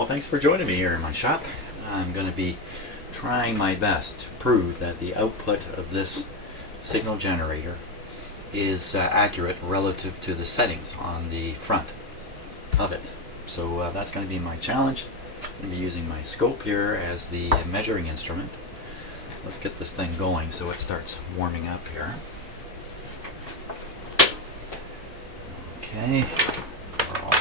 Well, thanks for joining me here in my shop. I'm going to be trying my best to prove that the output of this signal generator is accurate relative to the settings on the front of it. So that's going to be my challenge. I'm going to be using my scope here as the measuring instrument. Let's get this thing going so it starts warming up here. Okay, we're all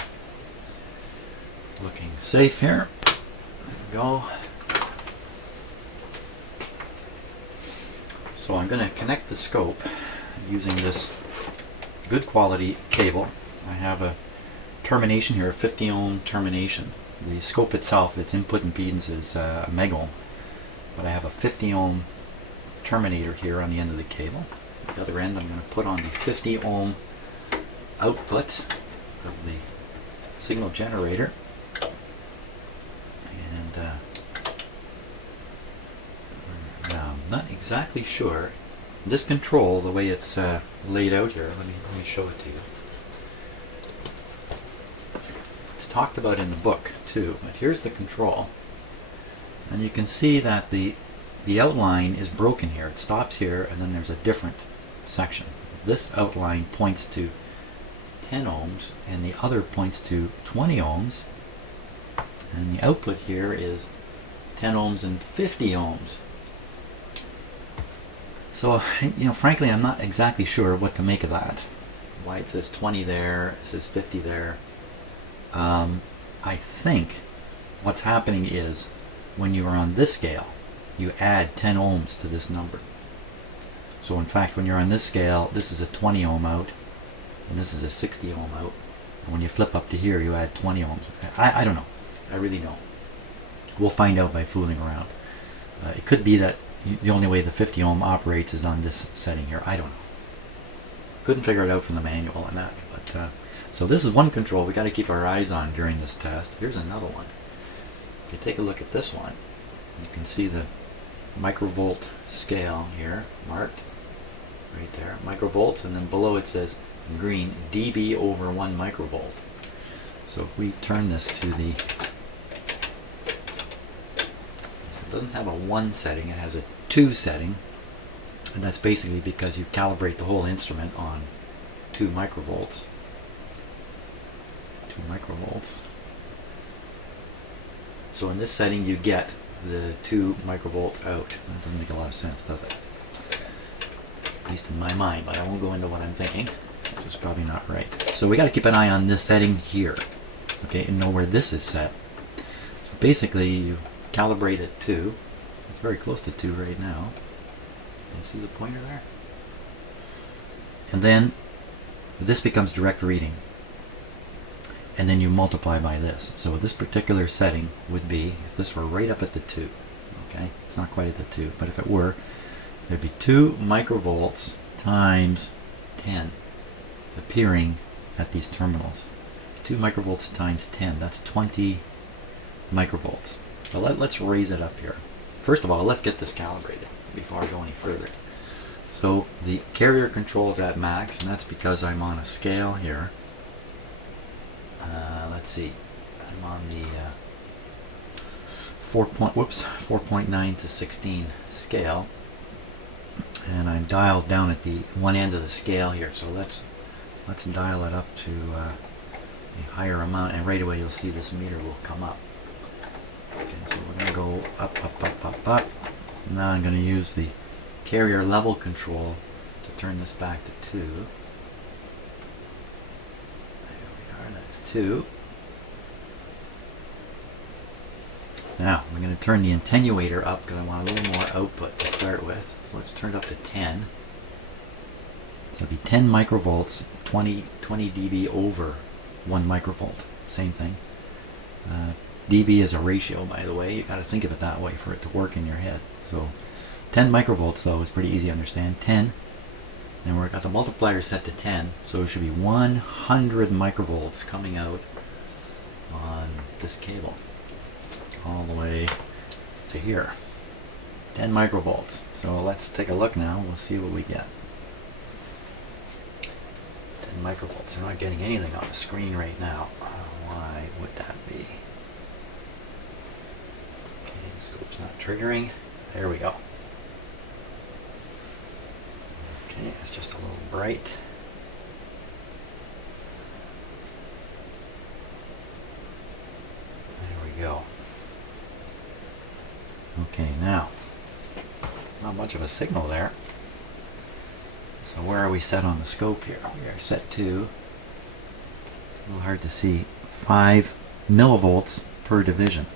looking safe here. There we go. So I'm going to connect the scope using this good quality cable. I have a termination here, a 50 ohm termination. The scope itself, its input impedance is a megohm, but I have a 50 ohm terminator here on the end of the cable. At the other end I'm going to put on the 50 ohm output of the signal generator, and now I'm not exactly sure. This control, the way it's laid out here, let me show it to you. It's talked about in the book too, but here's the control, and you can see that the outline is broken here. It stops here, and then there's a different section. This outline points to 10 ohms, and the other points to 20 ohms, and the output here is 10 ohms and 50 ohms. So, frankly, I'm not exactly sure what to make of that. Why it says 20 there, it says 50 there. I think what's happening is when you are on this scale, you add 10 ohms to this number. So in fact, when you're on this scale, this is a 20 ohm out, and this is a 60 ohm out. And when you flip up to here, you add 20 ohms. I don't know. I really don't. We'll find out by fooling around. It could be that the only way the 50 ohm operates is on this setting here. I don't know. Couldn't figure it out from the manual on that. But so this is one control we got to keep our eyes on during this test. Here's another one. If you take a look at this one, you can see the microvolt scale here marked right there, microvolts, and then below it says in green dB over 1 microvolt. So if we turn this to the, it doesn't have a 1 setting, it has a 2 setting, and that's basically because you calibrate the whole instrument on 2 microvolts. 2 microvolts. So in this setting you get the 2 microvolts out. That doesn't make a lot of sense, does it? At least in my mind, but I won't go into what I'm thinking, which is probably not right. So we got to keep an eye on this setting here, okay, and know where this is set. So basically you calibrate at 2. It's very close to 2 right now. You see the pointer there? And then this becomes direct reading. And then you multiply by this. So this particular setting would be, if this were right up at the 2, okay, it's not quite at the 2, but if it were, there'd be 2 microvolts times 10 appearing at these terminals. 2 microvolts times 10, that's 20 microvolts. So let's raise it up here. First of all, let's get this calibrated before I go any further. So the carrier control is at max, and that's because I'm on a scale here. Let's see, I'm on the 4.9 to 16 scale, and I'm dialed down at the one end of the scale here. So let's dial it up to a higher amount, and right away you'll see this meter will come up. Okay, so we're going to go up, up, up, up, up. Now I'm going to use the carrier level control to turn this back to 2. There we are, that's 2. Now I'm going to turn the attenuator up because I want a little more output to start with. So let's turn it up to 10. So it'll be 10 microvolts, 20 dB over 1 microvolt. Same thing. dB is a ratio, by the way. You've got to think of it that way for it to work in your head. So 10 microvolts, though, is pretty easy to understand. 10, and we've got the multiplier set to 10, so it should be 100 microvolts coming out on this cable all the way to here. 10 microvolts. So let's take a look now. We'll see what we get. 10 microvolts. We're not getting anything on the screen right now. Why would that be? triggering. There we go. Okay, it's just a little bright. There we go. Okay, now, not much of a signal there. So where are we set on the scope here? We are set to, it's a little hard to see, 5 millivolts per division.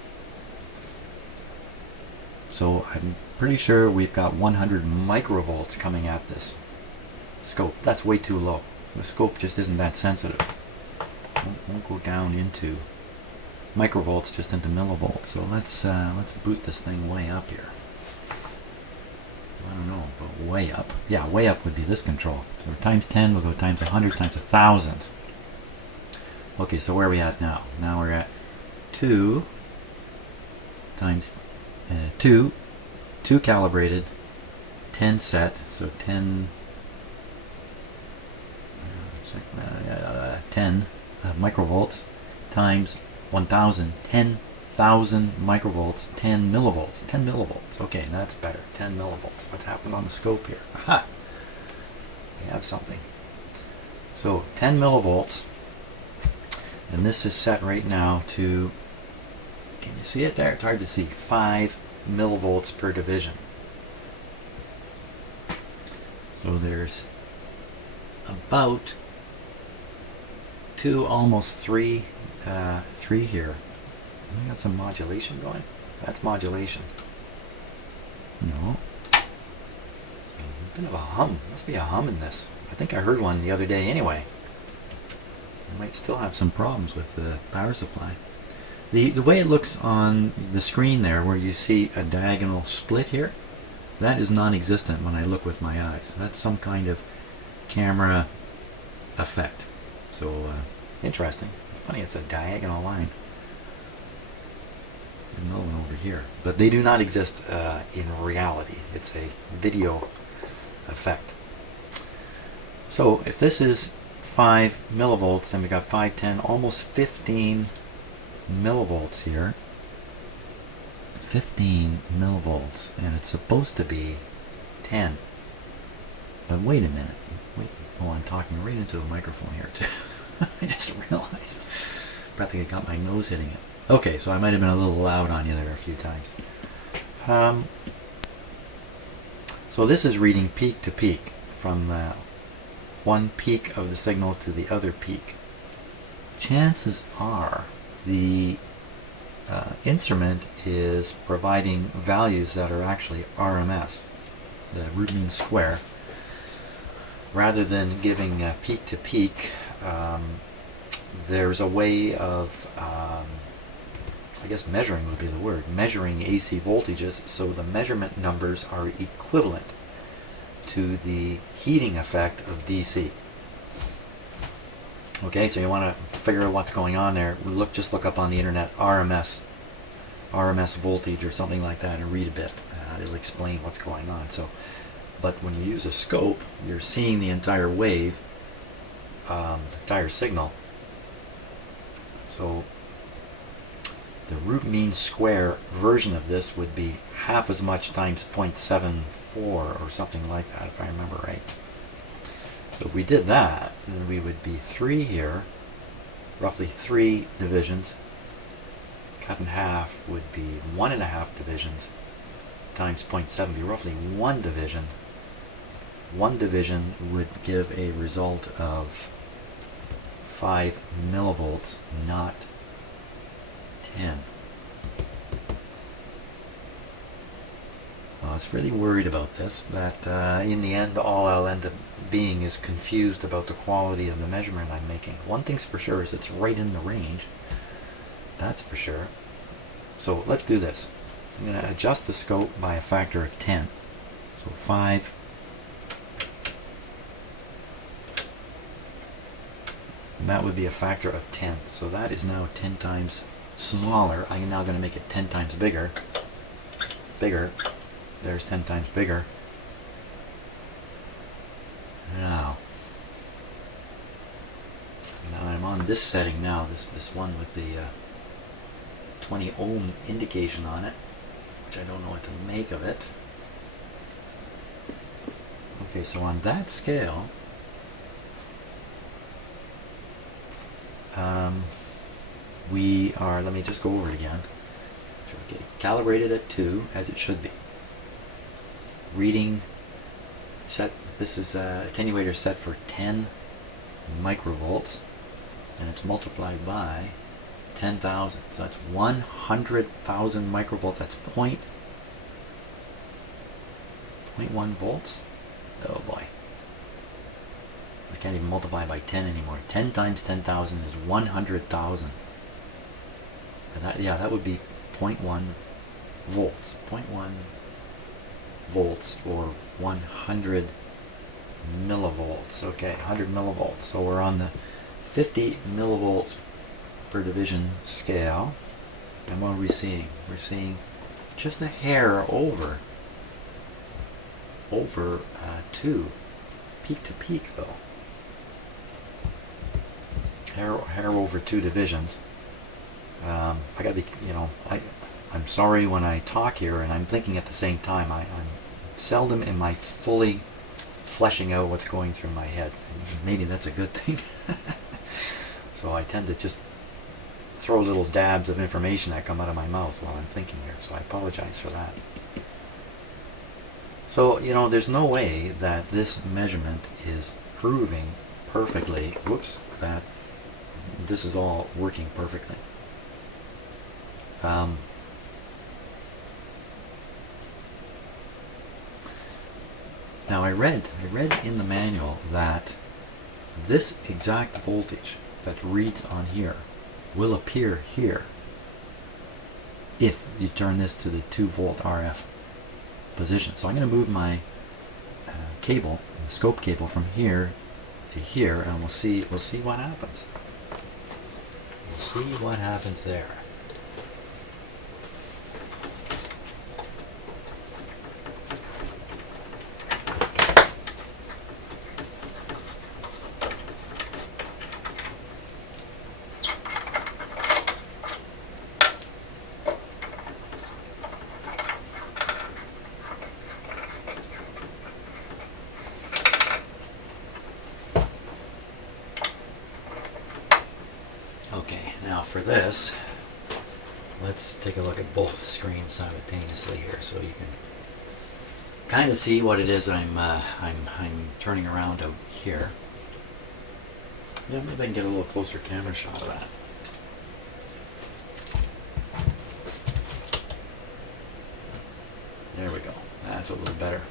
So I'm pretty sure we've got 100 microvolts coming at this scope. That's way too low. The scope just isn't that sensitive. Won't go down into microvolts, just into millivolts. So let's boot this thing way up here. I don't know, but way up. Yeah, way up would be this control. So we're times 10, we'll go times 100, times 1,000. Okay, so where are we at now? Now we're at 2 times 2 calibrated, 10 set, so 10 microvolts times 1,000, 10,000 microvolts, 10 millivolts, 10 millivolts. Okay, that's better, 10 millivolts. What's happened on the scope here? Aha! We have something. So 10 millivolts, and this is set right now to, can you see it there? It's hard to see, 5 millivolts per division. So there's about 2, almost 3 here. We got some modulation going. That's modulation. No. A bit of a hum. Must be a hum in this. I think I heard one the other day anyway. I might still have some problems with the power supply. The way it looks on the screen there, where you see a diagonal split here, that is non-existent when I look with my eyes. That's some kind of camera effect. So interesting. It's funny, it's a diagonal line. Another one over here. But they do not exist in reality. It's a video effect. So if this is 5 millivolts, then we got 5, 10, almost 15 millivolts here. 15 millivolts, and it's supposed to be 10. But wait a minute. Wait. Oh, I'm talking right into a microphone here too. I just realized. Practically got my nose hitting it. Okay, so I might have been a little loud on you there a few times. So this is reading peak to peak, from one peak of the signal to the other peak. Chances are the instrument is providing values that are actually RMS, the root mean square, rather than giving peak to peak. There's a way of, I guess measuring would be the word, measuring AC voltages so the measurement numbers are equivalent to the heating effect of DC. Okay, so you want to figure out what's going on there. Just look up on the internet RMS voltage or something like that and read a bit. It'll explain what's going on. So, but when you use a scope, you're seeing the entire wave, the entire signal. So the root mean square version of this would be half as much times 0.74 or something like that, if I remember right. So if we did that, then we would be 3 here, roughly 3 divisions. Cut in half would be 1.5 divisions times 0.7, be roughly 1 division. 1 division would give a result of 5 millivolts, not 10. I was really worried about this, that in the end all I'll end up being is confused about the quality of the measurement I'm making. One thing's for sure is it's right in the range. That's for sure. So let's do this. I'm going to adjust the scope by a factor of 10. So 5. And that would be a factor of 10. So that is now 10 times smaller. I'm now going to make it 10 times bigger. Bigger. There's 10 times bigger. Now I'm on this setting now, this one with the 20 ohm indication on it. which I don't know what to make of it. Okay, so on that scale, we are, let me just go over it again. Okay, calibrated at 2, as it should be. Reading set, this is a attenuator set for 10 microvolts, and it's multiplied by 10,000. So that's 100,000 microvolts. That's 0.1 volts. Oh boy. I can't even multiply by 10 anymore. 10 times 10,000 is 100,000. And that, yeah, that would be 0.1 volts. 0.1 volts, or 100 millivolts. Okay, 100 millivolts. So we're on the 50 millivolts per division scale. And what are we seeing? We're seeing just a hair over 2, peak to peak though. Hair over 2 divisions. I gotta be, I'm sorry when I talk here and I'm thinking at the same time. I'm seldom am I fully fleshing out what's going through my head. Maybe that's a good thing. So I tend to just throw little dabs of information that come out of my mouth while I'm thinking here. So I apologize for that. So, there's no way that this measurement is proving perfectly, that this is all working perfectly. Now I read in the manual that this exact voltage that reads on here will appear here if you turn this to the 2 volt RF position. So I'm going to move my cable, the scope cable, from here to here, and we'll see what happens. We'll see what happens there. Okay, now for this, let's take a look at both screens simultaneously here, so you can kind of see what it is I'm turning around out here. Yeah, maybe I can get a little closer camera shot of that. There we go. That's a little better.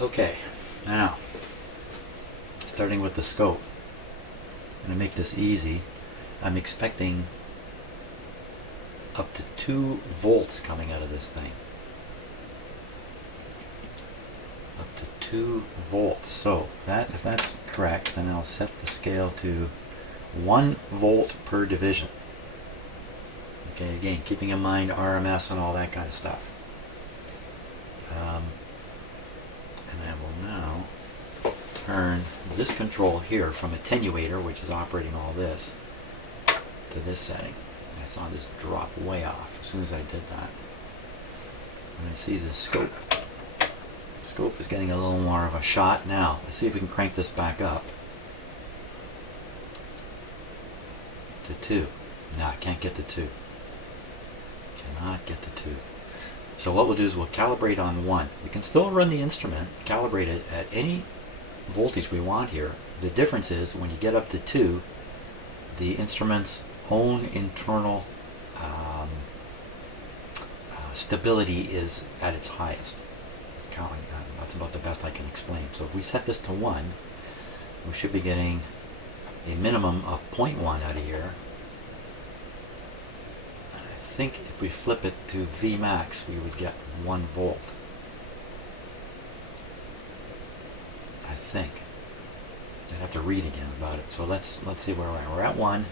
Okay, now, starting with the scope. I'm going to make this easy. I'm expecting up to 2 volts coming out of this thing. Up to 2 volts. So if that's correct, then I'll set the scale to 1 volt per division. Okay, again, keeping in mind RMS and all that kind of stuff. And I will now turn this control here from attenuator, which is operating all this, to this setting. I saw this drop way off as soon as I did that. And I see the scope. Scope is getting a little more of a shot now. Let's see if we can crank this back up to 2. No, I can't get to 2. Cannot get to 2. So what we'll do is we'll calibrate on 1. We can still run the instrument, calibrate it at any voltage we want here. The difference is when you get up to 2, the instrument's own internal stability is at its highest. That's about the best I can explain. So if we set this to 1, we should be getting a minimum of 0.1 out of here. I think if we flip it to V max, we would get 1 volt. I think. I'd have to read again about it. So let's see where we're at. We're at 1.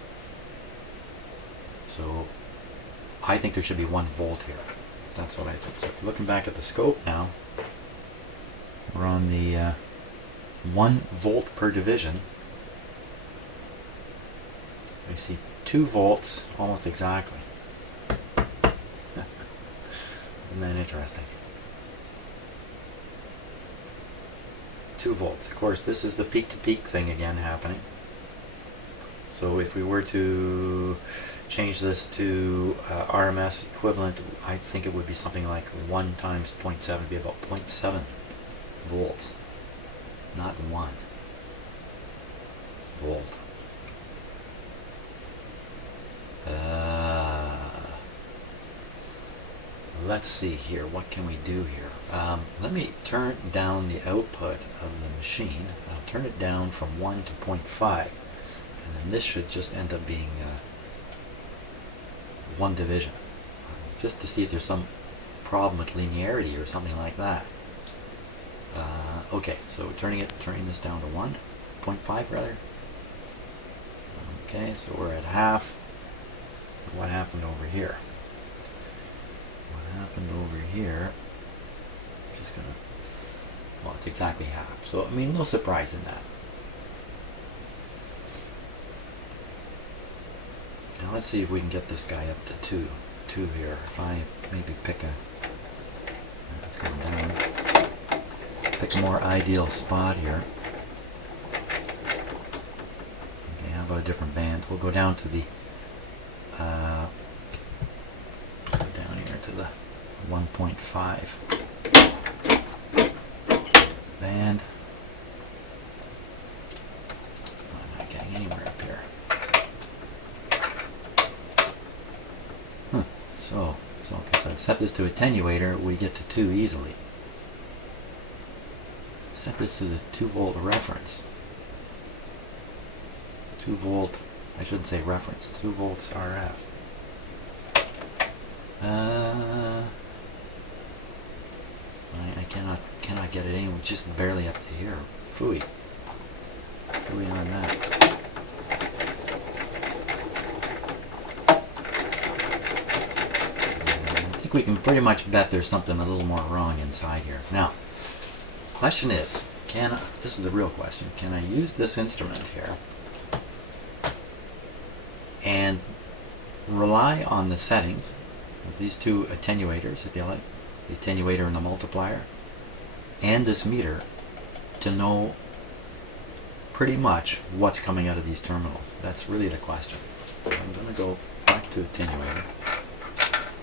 So I think there should be 1 volt here. That's what I think. So looking back at the scope now, we're on the 1 volt per division. I see 2 volts almost exactly. Isn't that interesting? 2 volts. Of course, this is the peak-to-peak thing again happening. So if we were to change this to RMS equivalent, I think it would be something like 1 times 0.7 would be about 0.7 volts, not 1 volt. Let's see here, what can we do here? Let me turn down the output of the machine. I'll turn it down from 1 to 0.5, and then this should just end up being 1 division, just to see if there's some problem with linearity or something like that. Okay, so turning this down to 1.5 rather. Okay, so we're at half. What happened over here? What happened over here? Just gonna, well, it's exactly half. So I mean, no surprise in that. Now let's see if we can get this guy up to 2 here. If I maybe pick let's go down. Pick a more ideal spot here. Okay, how about a different band? We'll go down to the down here to the 1.5 band. I'm not getting anywhere up here. So if I set this to attenuator, we get to 2 easily. Set this to the 2 volt reference. 2 volt, I shouldn't say reference, 2 volts RF. I cannot get it anywhere, just barely up to here. Phooey. Phooey on that. I think we can pretty much bet there's something a little more wrong inside here. Now, question is, this is the real question, can I use this instrument here and rely on the settings of these 2 attenuators, if you like, the attenuator and the multiplier, and this meter to know pretty much what's coming out of these terminals? That's really the question. So I'm going to go back to attenuator,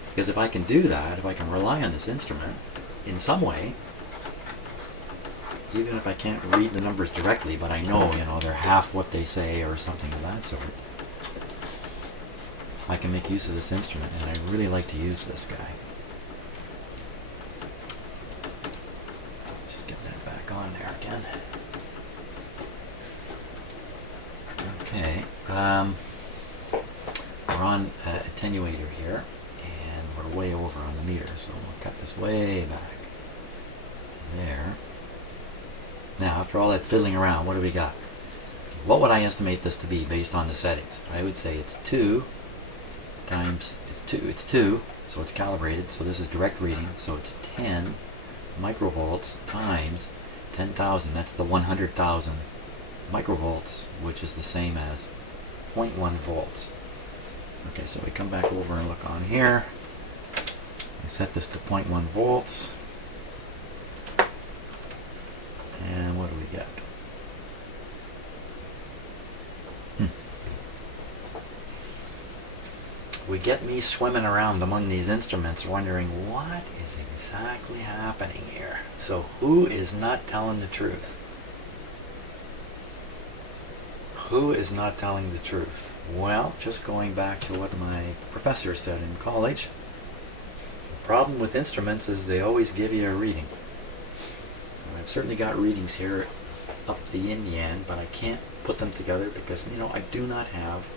because if I can do that, if I can rely on this instrument in some way, even if I can't read the numbers directly, but I know, they're half what they say or something of that sort, I can make use of this instrument, and I really like to use this guy. Just get that back on there again. Okay, we're on attenuator here, and we're way over on the meter, so we'll cut this way back. There. Now, after all that fiddling around, what do we got? What would I estimate this to be based on the settings? I would say it's 2 times, it's 2, so it's calibrated, so this is direct reading, so it's 10 microvolts times 10,000, that's the 100,000 microvolts, which is the same as 0.1 volts. Okay, so we come back over and look on here. We set this to 0.1 volts. And what do we get? We get me swimming around among these instruments wondering what is exactly happening here. So who is not telling the truth? Who is not telling the truth? Well, just going back to what my professor said in college, the problem with instruments is they always give you a reading. I've certainly got readings here up the yin yang, but I can't put them together because, I do not have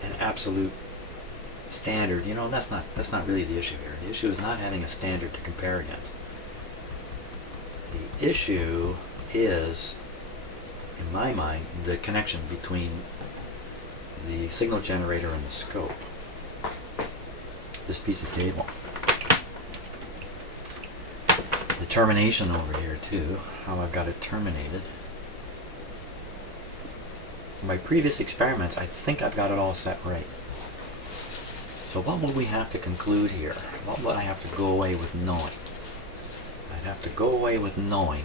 an absolute standard. That's not really the issue here. The issue is not having a standard to compare against. The issue is, in my mind, the connection between the signal generator and the scope. This piece of cable. The termination over here too, how I've got it terminated. In my previous experiments, I think I've got it all set right. So what would we have to conclude here? What would I have to go away with knowing? I'd have to go away with knowing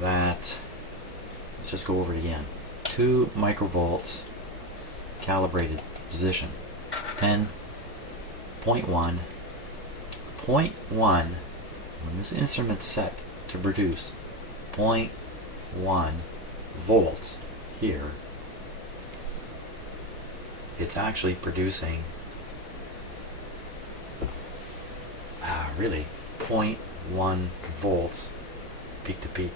that, let's just go over it again, 2 microvolts calibrated position, then 0.1, 0.1, when this instrument's set to produce 0.1 volts here, it's actually producing really 0.1 volts peak to peak.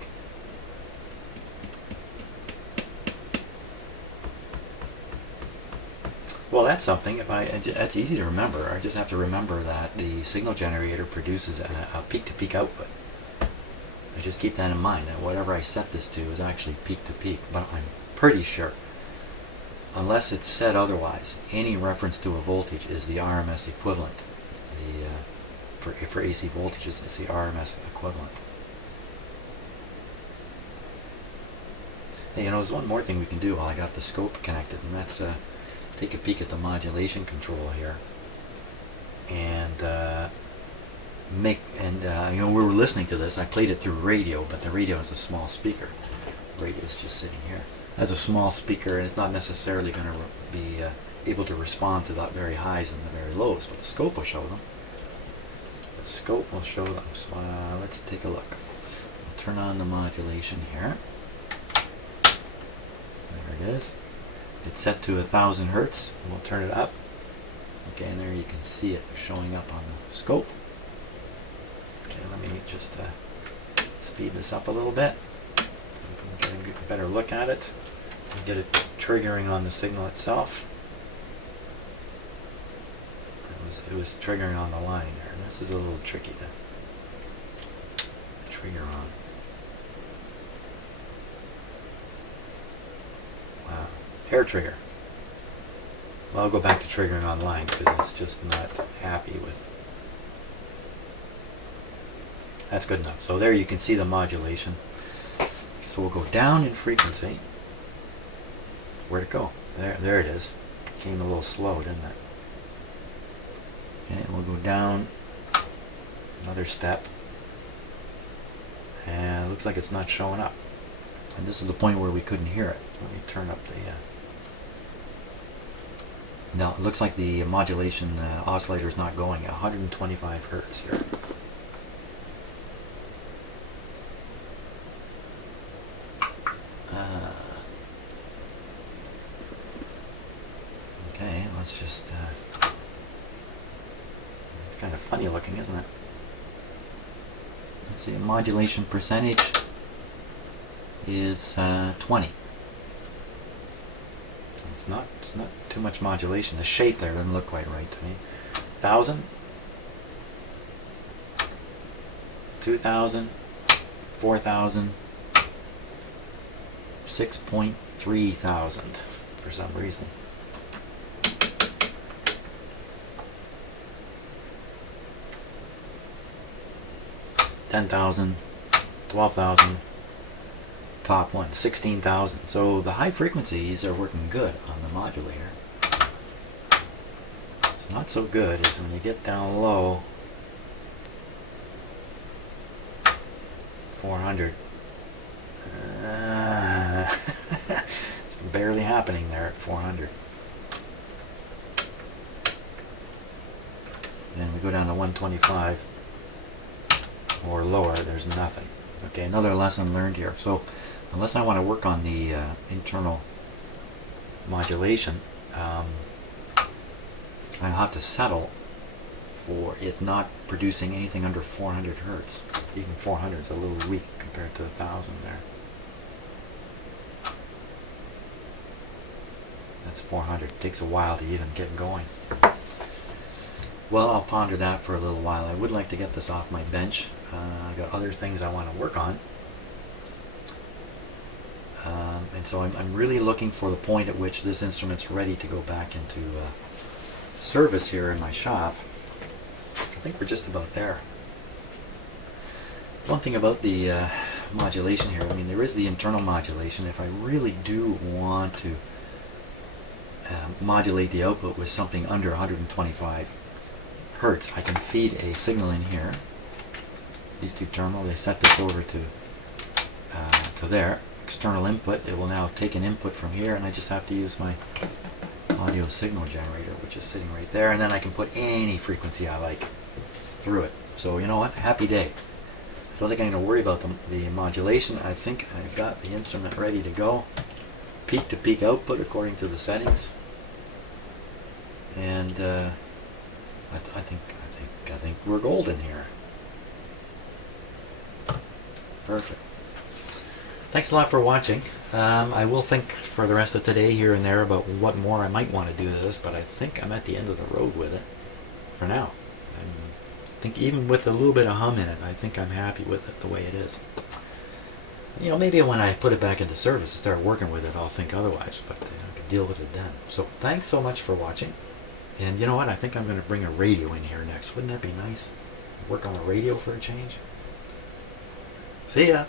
Well, that's something. That's easy to remember. I just have to remember that the signal generator produces a peak-to-peak output. I just keep that in mind, that whatever I set this to is actually peak-to-peak. But I'm pretty sure, unless it's said otherwise, any reference to a voltage is the RMS equivalent. For AC voltages, it's the RMS equivalent. Hey, there's one more thing we can do while I got the scope connected, and that's take a peek at the modulation control here, and we were listening to this. I played it through radio, but the radio is a small speaker. The radio is just sitting here. As a small speaker, and it's not necessarily going to be able to respond to the very highs and the very lows, but the scope will show them. The scope will show them. So let's take a look. I'll turn on the modulation here. There it is. It's set to 1000 hertz. We'll turn it up. Okay, and there you can see it showing up on the scope. Okay, let me just speed this up a little bit so we can get a better look at it and get it triggering on the signal itself. It was triggering on the line there, and this is a little tricky to trigger on. Wow. Hair trigger. Well, I'll go back to triggering online because it's just not happy with. That's good enough. So there you can see the modulation. So we'll go down in frequency. Where'd it go? There it is. Came a little slow, didn't it? And we'll go down another step. And it looks like it's not showing up. And this is the point where we couldn't hear it. Let me turn up the... No, it looks like the modulation oscillator is not going at 125 hertz here. Okay, let's just... it's kind of funny looking, isn't it? Let's see, modulation percentage is 20. So it's not too much modulation. The shape there doesn't look quite right to me. 1000, 2000, 4000, 6.3 thousand for some reason. 10,000, 12,000, top one, 16,000. So the high frequencies are working good on the modulator. It's not so good is when you get down low, 400. It's barely happening there at 400. Then we go down to 125 or lower, there's nothing. Okay, another lesson learned here. So unless I want to work on the internal modulation, I'll have to settle for it not producing anything under 400 hertz. Even 400 is a little weak compared to 1000 there. That's 400. It takes a while to even get going. Well, I'll ponder that for a little while. I would like to get this off my bench. I've got other things I want to work on. And so I'm really looking for the point at which this instrument's ready to go back into service here in my shop. I think we're just about there. One thing about the modulation here. I mean, there is the internal modulation. If I really do want to modulate the output with something under 125 hertz, I can feed a signal in here. These two terminals, they set this over to there. External input, it will now take an input from here, and I just have to use my audio signal generator, which is sitting right there, and then I can put any frequency I like through it. So you know what? Happy day. I don't think I'm going to worry about the modulation. I think I've got the instrument ready to go. Peak to peak output according to the settings, and I think we're golden here. Perfect. Thanks a lot for watching. I will think for the rest of today here and there about what more I might want to do to this, but I think I'm at the end of the road with it for now. I think even with a little bit of hum in it, I think I'm happy with it the way it is. You know, maybe when I put it back into service and start working with it, I'll think otherwise, but I can deal with it then. So thanks so much for watching. And you know what? I think I'm going to bring a radio in here next. Wouldn't that be nice? Work on a radio for a change. See ya.